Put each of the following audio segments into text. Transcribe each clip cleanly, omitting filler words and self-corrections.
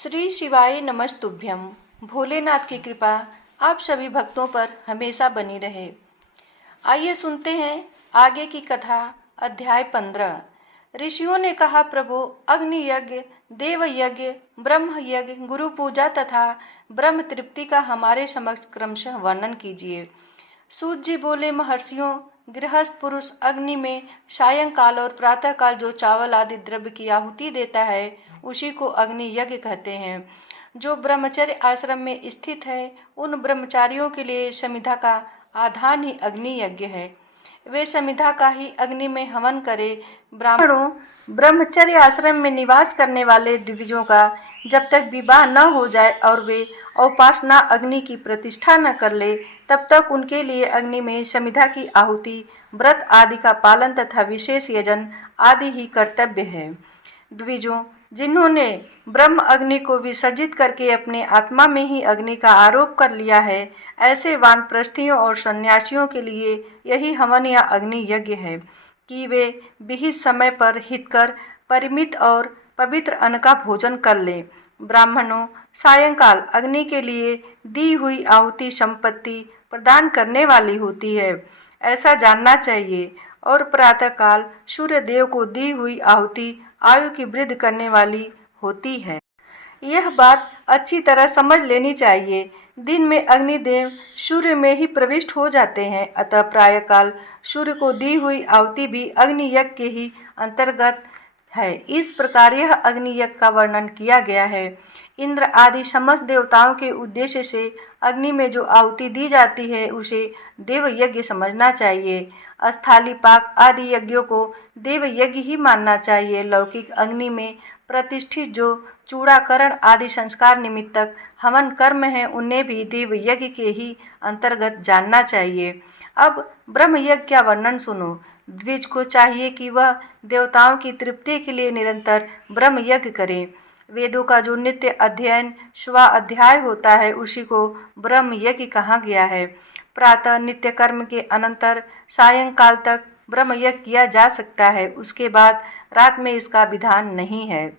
श्री शिवाय नमस्तुभ्यम। भोलेनाथ की कृपा आप सभी भक्तों पर हमेशा बनी रहे। आइए सुनते हैं आगे की कथा। अध्याय 15। ऋषियों ने कहा, प्रभु, अग्नि यज्ञ, देव यज्ञ, ब्रह्म यज्ञ, गुरु पूजा तथा ब्रह्म तृप्ति का हमारे समक्ष क्रमशः वर्णन कीजिए। सूत जी बोले, महर्षियों, गृहस्थ पुरुष अग्नि में सायंकाल और प्रातःकाल जो चावल आदि द्रव्य की आहुति देता है उसी को अग्नि यज्ञ कहते हैं। जो ब्रह्मचर्य आश्रम में स्थित है उन ब्रह्मचारियों के लिए समिधा का आधान ही अग्नि यज्ञ है। वे समिधा का ही अग्नि में हवन करे। ब्राह्मणों, ब्रह्मचर्य आश्रम में निवास करने वाले द्विजों का जब तक विवाह न हो जाए और वे उपासना अग्नि की प्रतिष्ठा न कर ले तब तक उनके लिए अग्नि में समिधा की आहुति, व्रत आदि का पालन तथा विशेष यजन आदि ही कर्तव्य है। द्विजों, जिन्होंने ब्रह्म अग्नि को विसर्जित करके अपने आत्मा में ही अग्नि का आरोप कर लिया है, ऐसे वानप्रस्थियों और सन्यासियों के लिए यही हवन या अग्नि यज्ञ है कि वे विहित समय पर हितकर परिमित और पवित्र अन्न का भोजन कर लें। ब्राह्मणों, सायंकाल अग्नि के लिए दी हुई आहुति संपत्ति प्रदान करने वाली होती है, ऐसा जानना चाहिए, और प्रातःकाल सूर्य देव को दी हुई आहुति आयु की वृद्धि करने वाली होती है। यह बात अच्छी तरह समझ लेनी चाहिए। दिन में अग्निदेव सूर्य में ही प्रविष्ट हो जाते हैं, अतः प्रातःकाल सूर्य को दी हुई आहुति भी अग्नि यज्ञ के ही अंतर्गत है। इस प्रकार यह अग्नि यज्ञ का वर्णन किया गया है। इंद्र आदि समस्त देवताओं के उद्देश्य से अग्नि में जो आहुति दी जाती है उसे देव यज्ञ समझना चाहिए। अस्थाली पाक आदि यज्ञों को देव यज्ञ ही मानना चाहिए। लौकिक अग्नि में प्रतिष्ठित जो चूड़ाकरण आदि संस्कार निमित्तक हवन कर्म है उन्हें भी देव यज्ञ के ही अंतर्गत जानना चाहिए। अब ब्रह्म यज्ञ का वर्णन सुनो। द्विज को चाहिए कि वह देवताओं की तृप्ति के लिए निरंतर ब्रह्म यज्ञ करे। वेदों का जो नित्य अध्ययन स्वाध्याय होता है उसी को ब्रह्म यज्ञ कहा गया है। प्रातः नित्य कर्म के अनंतर सायंकाल तक ब्रह्म यज्ञ किया जा सकता है, उसके बाद रात में इसका विधान नहीं है।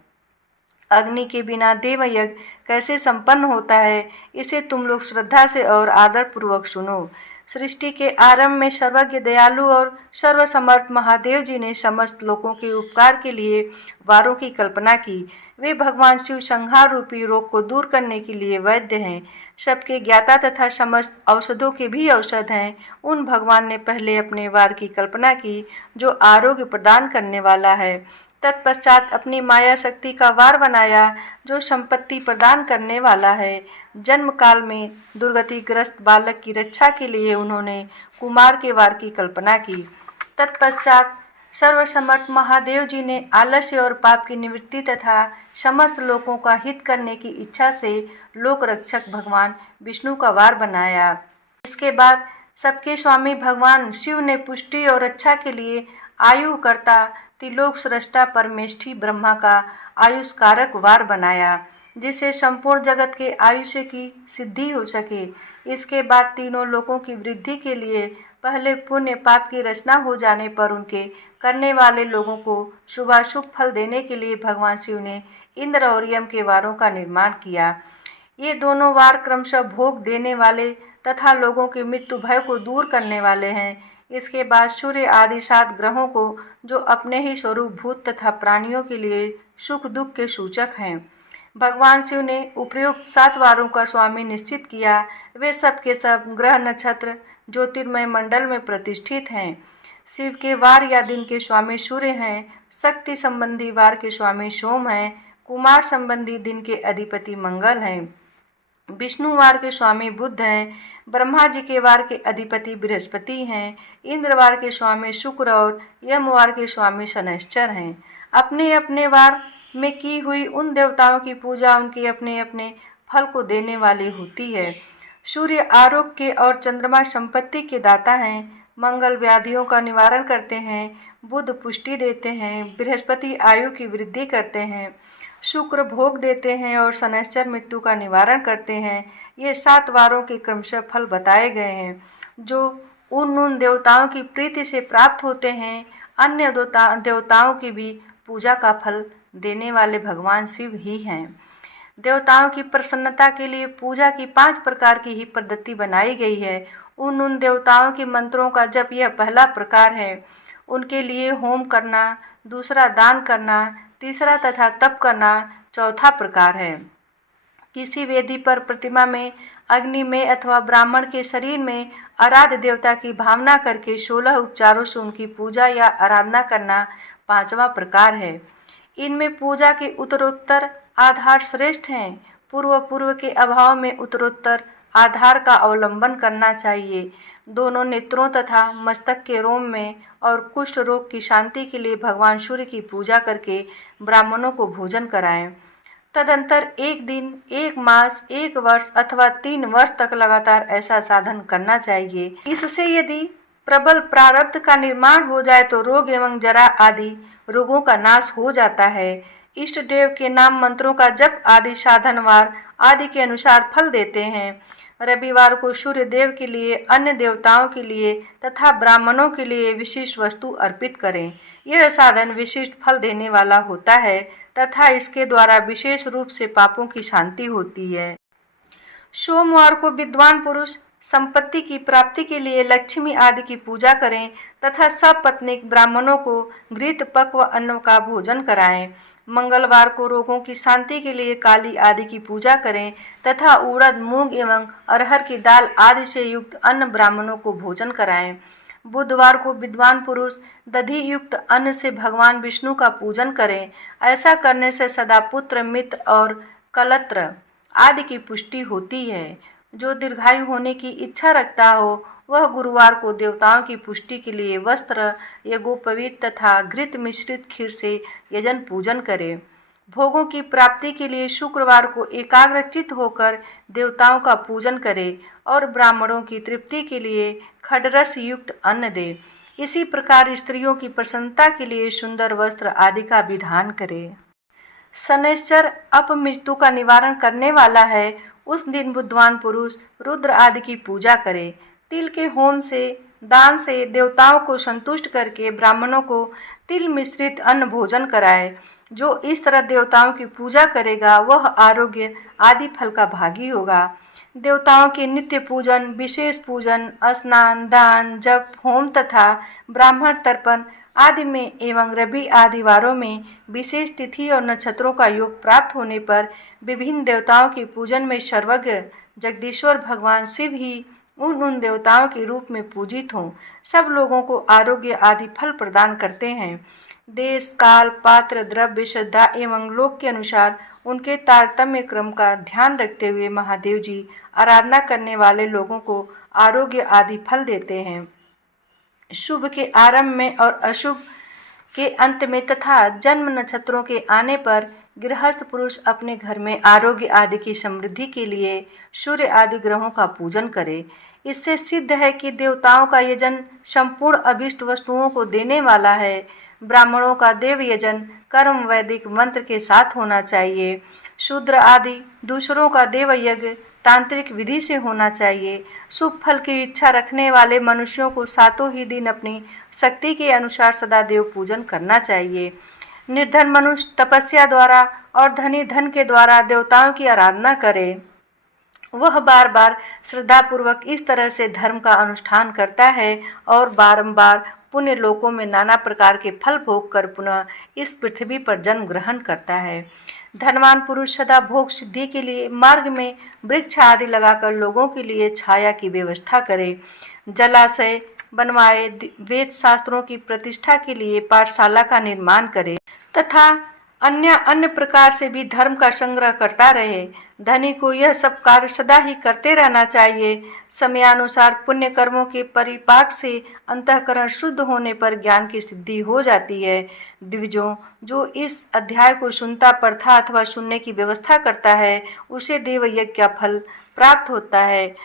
अग्नि के बिना देव यज्ञ कैसे संपन्न होता है, इसे तुम लोग श्रद्धा से और आदर पूर्वक सुनो। सृष्टि के आरंभ में सर्वज्ञ, दयालु और सर्वसमर्थ महादेव जी ने समस्त लोगों के उपकार के लिए वारों की कल्पना की। वे भगवान शिव संहार रूपी रोग को दूर करने के लिए वैद्य हैं, सबके ज्ञाता तथा समस्त औषधों के भी औषध हैं। उन भगवान ने पहले अपने वार की कल्पना की जो आरोग्य प्रदान करने वाला है। तत्पश्चात अपनी माया शक्ति का वार बनाया जो संपत्ति प्रदान करने वाला है। जन्म काल में दुर्गतिग्रस्त बालक की रक्षा के लिए उन्होंने कुमार के वार की कल्पना की। तत्पश्चात सर्वसमर्थ महादेव जी ने आलस्य और पाप की निवृत्ति तथा समस्त लोगों का हित करने की इच्छा से लोक रक्षक भगवान विष्णु का वार बनाया। इसके बाद सबके स्वामी भगवान शिव ने पुष्टि और रक्षा के लिए आयु करता त्रिलोक सृष्टा परमेष्ठी ब्रह्मा का आयुष कारक वार बनाया, जिससे संपूर्ण जगत के आयुष्य की सिद्धि हो सके। इसके बाद तीनों लोकों की वृद्धि के लिए पहले पुण्य पाप की रचना हो जाने पर उनके करने वाले लोगों को शुभाशुभ फल देने के लिए भगवान शिव ने इंद्र और यम के वारों का निर्माण किया। ये दोनों वार क्रमशः भोग देने वाले तथा लोगों की मृत्यु भय को दूर करने वाले हैं। इसके बाद सूर्य आदि 7 ग्रहों को जो अपने ही स्वरूप भूत तथा प्राणियों के लिए सुख दुख के सूचक हैं, भगवान शिव ने उपयुक्त 7 वारों का स्वामी निश्चित किया। वे सब के सब ग्रह नक्षत्र ज्योतिर्मय मंडल में प्रतिष्ठित हैं। शिव के वार या दिन के स्वामी सूर्य हैं, शक्ति संबंधी वार के स्वामी सोम हैं, कुमार संबंधी दिन के अधिपति मंगल हैं, विष्णु वार के स्वामी बुध हैं, ब्रह्मा जी के वार के अधिपति बृहस्पति हैं, इंद्र वार के स्वामी शुक्र और यम वार के स्वामी शनैश्चर हैं। अपने अपने वार में की हुई उन देवताओं की पूजा उनके अपने अपने फल को देने वाली होती है। सूर्य आरोग्य और चंद्रमा संपत्ति के दाता हैं, मंगल व्याधियों का निवारण करते हैं, बुध पुष्टि देते हैं, बृहस्पति आयु की वृद्धि करते हैं, शुक्र भोग देते हैं और शनैश्चर मृत्यु का निवारण करते हैं। ये 7 वारों के क्रमशः फल बताए गए हैं जो उन देवताओं की प्रीति से प्राप्त होते हैं। अन्य देवताओं की भी पूजा का फल देने वाले भगवान शिव ही हैं। देवताओं की प्रसन्नता के लिए पूजा की 5 प्रकार की ही पद्धति बनाई गई है। उन देवताओं के मंत्रों का जप यह पहला प्रकार है। उनके लिए होम करना, दूसरा दान करना, तीसरा तथा तप करना चौथा प्रकार है। किसी वेदी पर, प्रतिमा में, अग्नि में अथवा ब्राह्मण के शरीर में आराध्य देवता की भावना करके 16 उपचारों से उनकी पूजा या आराधना करना पांचवा प्रकार है। इनमें पूजा के उत्तरोत्तर आधार श्रेष्ठ हैं। पूर्व के अभाव में उत्तरोत्तर आधार का अवलंबन करना चाहिए। दोनों नेत्रों तथा मस्तक के रोम में और कुष्ठ रोग की शांति के लिए भगवान सूर्य की पूजा करके ब्राह्मणों को भोजन कराएं। तदंतर 1 दिन, 1 मास, 1 वर्ष अथवा 3 वर्ष तक लगातार ऐसा साधन करना चाहिए। इससे यदि प्रबल प्रारब्ध का निर्माण हो जाए तो रोग एवं जरा आदि रोगों का नाश हो जाता है। इष्ट देव के नाम मंत्रों का जप आदि साधनवार आदि के अनुसार फल देते हैं। रविवार को सूर्य देव के लिए, अन्य देवताओं के लिए तथा ब्राह्मणों के लिए विशिष्ट वस्तु अर्पित करें। यह साधन विशिष्ट फल देने वाला होता है तथा इसके द्वारा विशेष रूप से पापों की शांति होती है। सोमवार को विद्वान पुरुष संपत्ति की प्राप्ति के लिए लक्ष्मी आदि की पूजा करें तथा सपत्नीक ब्राह्मणों को घृत पक्व अन्न का भोजन कराएं। मंगलवार को रोगों की शांति के लिए काली आदि की पूजा करें तथा उड़द, मूंग एवं अरहर की दाल आदि से युक्त अन्न ब्राह्मणों को भोजन कराएं। बुधवार को विद्वान पुरुष दधि युक्त अन्न से भगवान विष्णु का पूजन करें। ऐसा करने से सदा पुत्र, मित्र और कलत्र आदि की पुष्टि होती है। जो दीर्घायु होने की इच्छा रखता हो वह गुरुवार को देवताओं की पुष्टि के लिए वस्त्र, यज्ञोपवीत तथा घृत मिश्रित खीर से यजन पूजन करे। भोगों की प्राप्ति के लिए शुक्रवार को एकाग्रचित होकर देवताओं का पूजन करे और ब्राह्मणों की तृप्ति के लिए खडरस युक्त अन्न दे। इसी प्रकार स्त्रियों की प्रसन्नता के लिए सुंदर वस्त्र आदि का विधान करे। शनैश्चर अपमृत्यु का निवारण करने वाला है। उस दिन बुद्धवान पुरुष रुद्र आदि की पूजा करे। तिल के होम से, दान से देवताओं को संतुष्ट करके ब्राह्मणों को तिल मिश्रित अन्न भोजन कराए। जो इस तरह देवताओं की पूजा करेगा वह आरोग्य आदि फल का भागी होगा। देवताओं के नित्य पूजन, विशेष पूजन, स्नान, दान, जप, होम तथा ब्राह्मण तर्पण आदि में एवं रवि आदि वारों में विशेष तिथि और नक्षत्रों का योग प्राप्त होने पर विभिन्न देवताओं के पूजन में सर्वज्ञ जगदीश्वर भगवान शिव ही उन देवताओं के रूप में पूजित हों। सब लोगों को आरोग्य आदि फल प्रदान करते हैं। देश, काल, पात्र, द्रव्य, श्रद्धा एवं लोक के अनुसार उनके तारतम्य क्रम का ध्यान रखते हुए महादेव जी आराधना करने वाले लोगों को आरोग्य आदि फल देते हैं। शुभ के आरंभ में और अशुभ के अंत में तथा जन्म नक्षत्रों के आने पर गृहस्थ पुरुष अपने घर में आरोग्य आदि की समृद्धि के लिए सूर्य आदि ग्रहों का पूजन करे। इससे सिद्ध है कि देवताओं का यजन संपूर्ण अभिष्ट वस्तुओं को देने वाला है। ब्राह्मणों का देव यजन कर्म वैदिक मंत्र के साथ होना चाहिए। शूद्र आदि दूसरों का देव यज्ञ तांत्रिक विधि से होना चाहिए। शुभ फल की इच्छा रखने वाले मनुष्यों को सातों ही दिन अपनी शक्ति के अनुसार सदा देव पूजन करना चाहिए। निर्धन मनुष्य तपस्या द्वारा और धनी धन के द्वारा देवताओं की आराधना करे। वह बार बार श्रद्धापूर्वक इस तरह से धर्म का अनुष्ठान करता है और बारंबार पुण्य लोकों में नाना प्रकार के फल भोग कर पुनः इस पृथ्वी पर जन्म ग्रहण करता है। धनवान पुरुष सदा भोग सिद्धि के लिए मार्ग में वृक्ष आदि लगाकर लोगों के लिए छाया की व्यवस्था करे। जलाशय बनवाए, वेद शास्त्रों की प्रतिष्ठा के लिए पाठशाला का निर्माण करे तथा अन्य प्रकार से भी धर्म का संग्रह करता रहे। धनी को यह सब कार्य सदा ही करते रहना चाहिए। समयानुसार पुण्य कर्मों के परिपाक से अंतःकरण शुद्ध होने पर ज्ञान की सिद्धि हो जाती है। द्विजों, जो इस अध्याय को सुनता, पढ़ता अथवा सुनने की व्यवस्था करता है उसे देव यज्ञ का फल प्राप्त होता है।